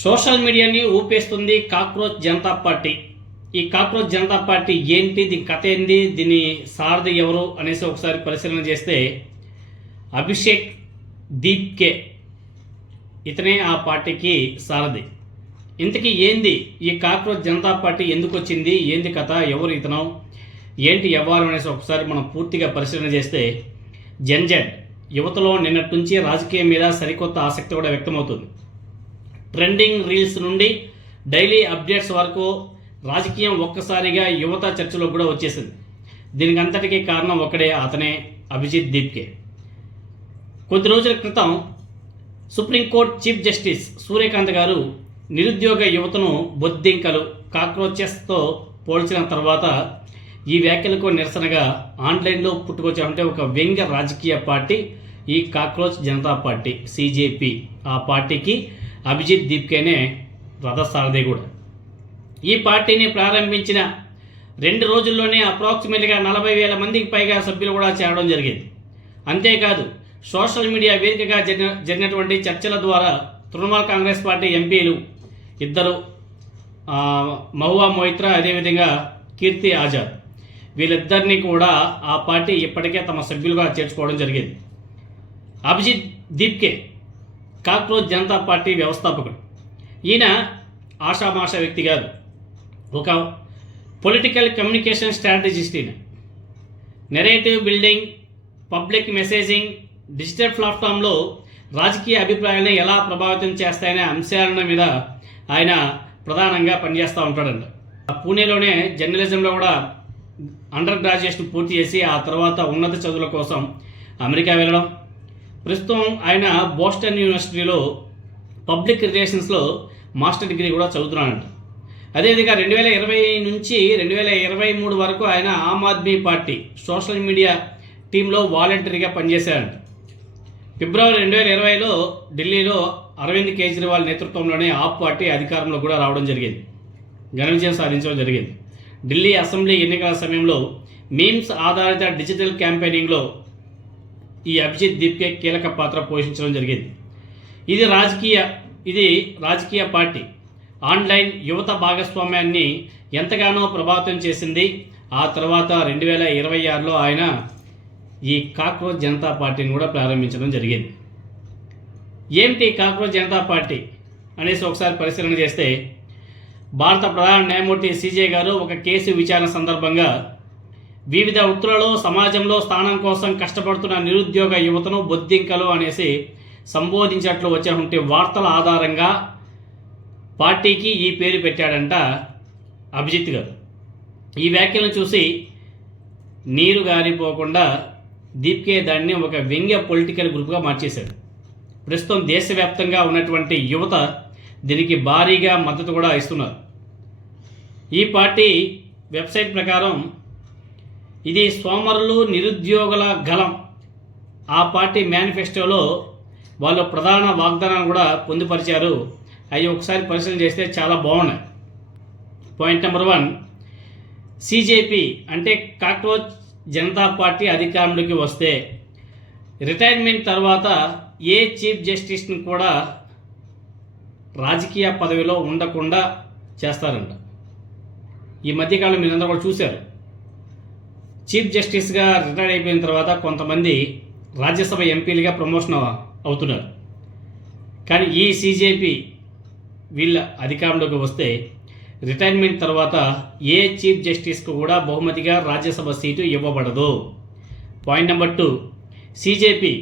Social మీడియాని ఊపేస్తుంది cockroach Janata party. ఈ cockroach Janata party ఏంటి, దీని కథ ఏంది, దీని సారథి ఎవరు అనేసి ఒకసారి పరిశీలన చేస్తే అభిషేక్ దీప్కే, ఇతనే ఆ పార్టీకి సారథి. ఇంతకీ ఏంది ఈ కాక్రోచ్ జనతా పార్టీ, ఎందుకు వచ్చింది, ఏంది కథ, ఎవరు ఇతను, ఏంటి వ్యవహారం అనేసి ఒకసారి మనం పూర్తిగా పరిశీలన చేస్తే జెన్జెడ్ యువతలో నిన్నటి నుంచి రాజకీయం మీద సరికొత్త ఆసక్తి కూడా వ్యక్తమవుతుంది. ట్రెండింగ్ రీల్స్ నుండి డైలీ అప్డేట్స్ వరకు రాజకీయం ఒక్కసారిగా యువత చర్చలో కూడా వచ్చేసింది. దీనికి అంతటికీ కారణం ఒకడే, అతనే అభిజిత్ దీప్కే. కొద్ది రోజుల క్రితం సుప్రీంకోర్టు చీఫ్ జస్టిస్ సూర్యకాంత్ గారు నిరుద్యోగ యువతను బొద్దింకలు, కాక్రోచెస్తో పోల్చిన తర్వాత ఈ వ్యాఖ్యలకు నిరసనగా ఆన్లైన్లో పుట్టుకొచ్చామంటే ఒక వ్యంగ్య రాజకీయ పార్టీ ఈ కాక్రోచ్ జనతా పార్టీ, సిజేపీ. ఆ పార్టీకి అభిజిత్ దీప్కేనే రథసారథి కూడా. ఈ పార్టీని ప్రారంభించిన 2 రోజుల్లోనే అప్రాక్సిమేట్గా 40,000 మందికి పైగా సభ్యులు కూడా చేరడం జరిగింది. అంతేకాదు సోషల్ మీడియా వేదికగా జరిగినటువంటి చర్చల ద్వారా తృణమూల్ కాంగ్రెస్ పార్టీ ఎంపీలు ఇద్దరు, మహువా మొయిత్రా, అదేవిధంగా కీర్తి ఆజాద్, వీళ్ళిద్దరినీ కూడా ఆ పార్టీ ఇప్పటికే తమ సభ్యులుగా చేర్చుకోవడం జరిగింది. అభిజిత్ దీప్కే కాక్రోచ్ జనతా పార్టీ వ్యవస్థాపకుడు. ఈయన ఆషామాష వ్యక్తి కాదు, ఒక పొలిటికల్ కమ్యూనికేషన్ స్ట్రాటజిస్ట్. ఈయన narrative building, public messaging, digital ప్లాట్ఫామ్లో రాజకీయ అభిప్రాయాలను ఎలా ప్రభావితం చేస్తాయనే అంశాల మీద ఆయన ప్రధానంగా పనిచేస్తూ ఉంటాడంట. పూణేలోనే జర్నలిజంలో కూడా అండర్ గ్రాడ్యుయేషన్ పూర్తి చేసి ఆ తర్వాత ఉన్నత చదువుల కోసం అమెరికా వెళ్ళడం. ప్రస్తుతం ఆయన బోస్టన్ యూనివర్సిటీలో పబ్లిక్ రిలేషన్స్లో మాస్టర్ డిగ్రీ కూడా చదువుతున్నాడంట. అదేవిధంగా 2020 నుంచి 2023 వరకు ఆయన Aam Aadmi party social media టీంలో వాలంటరీగా పనిచేశాడంట. ఫిబ్రవరి 2020లో ఢిల్లీలో అరవింద్ కేజ్రీవాల్ నేతృత్వంలోనే ఆప్ పార్టీ అధికారంలో కూడా రావడం జరిగింది, ఘన విజయం సాధించడం జరిగింది. ఢిల్లీ అసెంబ్లీ ఎన్నికల సమయంలో మీమ్స్ ఆధారిత డిజిటల్ క్యాంపెయినింగ్లో ఈ అభిజిత్ దీప్కే కీలక పాత్ర పోషించడం జరిగింది. ఇది రాజకీయ పార్టీ ఆన్లైన్ యువత భాగస్వామ్యాన్ని ఎంతగానో ప్రభావితం చేసింది. ఆ తర్వాత 2026లో ఆయన ఈ కాక్రోచ్ జనతా పార్టీని కూడా ప్రారంభించడం జరిగింది. ఏమిటి కాక్రోచ్ జనతా పార్టీ అనేసి ఒకసారి పరిశీలన చేస్తే భారత ప్రధాన న్యాయమూర్తి సిజే గారు ఒక కేసు విచారణ సందర్భంగా వివిధ వృత్తులలో సమాజంలో స్థానం కోసం కష్టపడుతున్న నిరుద్యోగ యువతను బొద్దింకలు అనేసి సంబోధించినట్లు వచ్చినటువంటి వార్తల ఆధారంగా పార్టీకి ఈ పేరు పెట్టాడంట అభిజిత్ గారు. ఈ వ్యాఖ్యలను చూసి నీరు గారిపోకుండా దీప్కే దాన్ని ఒక వ్యంగ్య పొలిటికల్ గ్రూప్గా మార్చేశాడు. ప్రస్తుతం దేశవ్యాప్తంగా ఉన్నటువంటి యువత దీనికి భారీగా మద్దతు కూడా ఇస్తున్నారు. ఈ పార్టీ వెబ్సైట్ ప్రకారం ఇది సోమరులు నిరుద్యోగుల గలం. ఆ పార్టీ మేనిఫెస్టోలో వాళ్ళు ప్రధాన వాగ్దానాన్ని కూడా పొందుపరిచారు. అవి ఒకసారి పరిశీలన చేస్తే చాలా బాగున్నాయి. పాయింట్ నెంబర్ 1, సిజేపీ అంటే కాక్రోచ్ జనతా పార్టీ అధికారంలోకి వస్తే రిటైర్మెంట్ తర్వాత ఏ చీఫ్ జస్టిస్ని కూడా రాజకీయ పదవిలో ఉండకుండా చేస్తారంట. ఈ మధ్యకాలం మీరందరూ కూడా చూశారు, చీఫ్ జస్టిస్గా రిటైర్ అయిపోయిన తర్వాత కొంతమంది రాజ్యసభ ఎంపీలుగా ప్రమోషన్ అవుతున్నారు. కానీ ఈ సిజేపీ వీళ్ళ అధికారంలోకి వస్తే రిటైర్మెంట్ తర్వాత ఏ చీఫ్ జస్టిస్కు కూడా బహుమతిగా రాజ్యసభ సీటు ఇవ్వబడదు. పాయింట్ నెంబర్ 2, సిజేపీ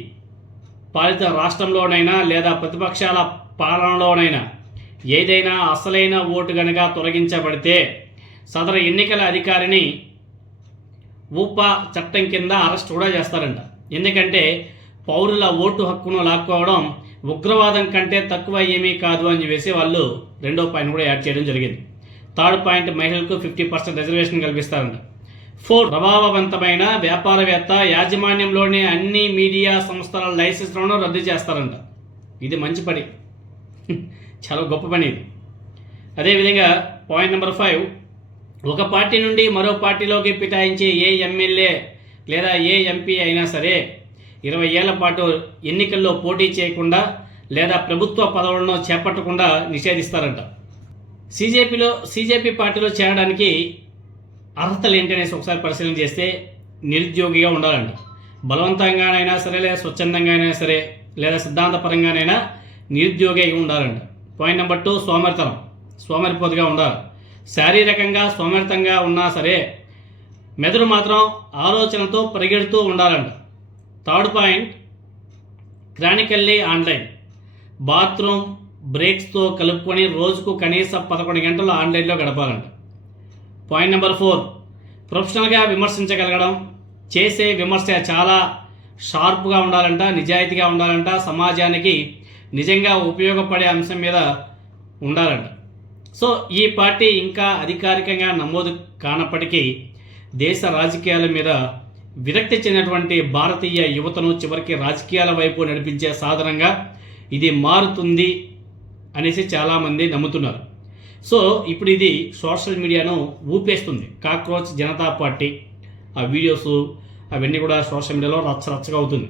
పాలిత రాష్ట్రంలోనైనా లేదా ప్రతిపక్షాల పాలనలోనైనా ఏదైనా అసలైన ఓటు గనక తొలగించబడితే సదరు ఎన్నికల అధికారిని ఊపా చట్టం కింద అరెస్ట్ కూడా చేస్తారంట. ఎందుకంటే పౌరుల ఓటు హక్కును లాక్కోవడం ఉగ్రవాదం కంటే తక్కువ ఏమీ కాదు అని చెప్పేసి వాళ్ళు 2వ పాయింట్ కూడా యాడ్ చేయడం జరిగింది. 3rd పాయింట్, మహిళలకు 50% రిజర్వేషన్ కల్పిస్తారంట. 4, ప్రభావవంతమైన వ్యాపారవేత్త యాజమాన్యంలోని అన్ని మీడియా సంస్థల లైసెన్స్లను రద్దు చేస్తారంట. ఇది మంచి పని, చాలా గొప్ప పని ఇది. అదేవిధంగా పాయింట్ నెంబర్ 5, ఒక పార్టీ నుండి మరో పార్టీలోకి పిటాయించే ఏ ఎమ్మెల్యే లేదా ఏ ఎంపీ అయినా సరే 20 ఏళ్ల పాటు ఎన్నికల్లో పోటీ చేయకుండా లేదా ప్రభుత్వ పదవులను చేపట్టకుండా నిషేధిస్తారంట. సీజేపీ పార్టీలో చేరడానికి అర్హతలు ఏంటి అనేసి ఒకసారి పరిశీలన చేస్తే నిరుద్యోగిగా ఉండాలంట. బలవంతంగానైనా సరే, లేదా స్వచ్ఛందంగా అయినా సరే, లేదా సిద్ధాంతపరంగానైనా నిరుద్యోగి అయి ఉండాలంట. పాయింట్ నెంబర్ 2, సోమరిపోతుగా ఉండాలి. శారీరకంగా సోమరితంగా ఉన్నా సరే మెదడు మాత్రం ఆలోచనతో పరిగెడుతూ ఉండాలంట. Third point, chronically online. Bathroom బ్రేక్స్తో కలుపుకొని రోజుకు కనీసం 11 గంటలు ఆన్లైన్లో గడపాలంట. పాయింట్ నెంబర్ 4, ప్రొఫెషనల్గా విమర్శించగలగడం. చేసే విమర్శ చాలా షార్ప్గా ఉండాలంట, నిజాయితీగా ఉండాలంట, సమాజానికి నిజంగా ఉపయోగపడే అంశం మీద ఉండాలంట. సో ఈ పార్టీ ఇంకా అధికారికంగా నమోదు కానప్పటికీ దేశ రాజకీయాల మీద విరక్తి చెందినటువంటి భారతీయ యువతను చివరికి రాజకీయాల వైపు నడిపించే సాధనంగా ఇది మారుతుంది అనేసి చాలామంది నమ్ముతున్నారు. సో ఇప్పుడు ఇది సోషల్ మీడియాను ఊపేస్తుంది. కాక్రోచ్ జనతా పార్టీ ఆ వీడియోస్ అవన్నీ కూడా సోషల్ మీడియాలో రచ్చరచ్చగా అవుతుంది.